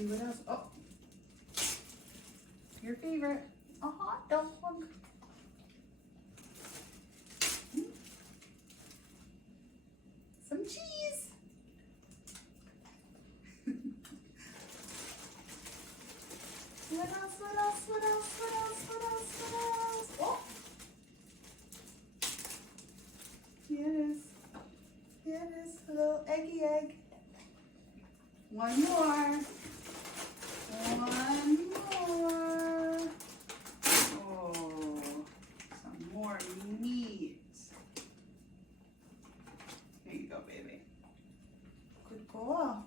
see what else. Oh, your favorite, a hot dog. Some cheese. What else, what else, what else, what else, what else, what else? Oh! Here it is. Here it is, a little eggy egg. One more. One more. Oh, some more meat. Here you go, baby. Good girl.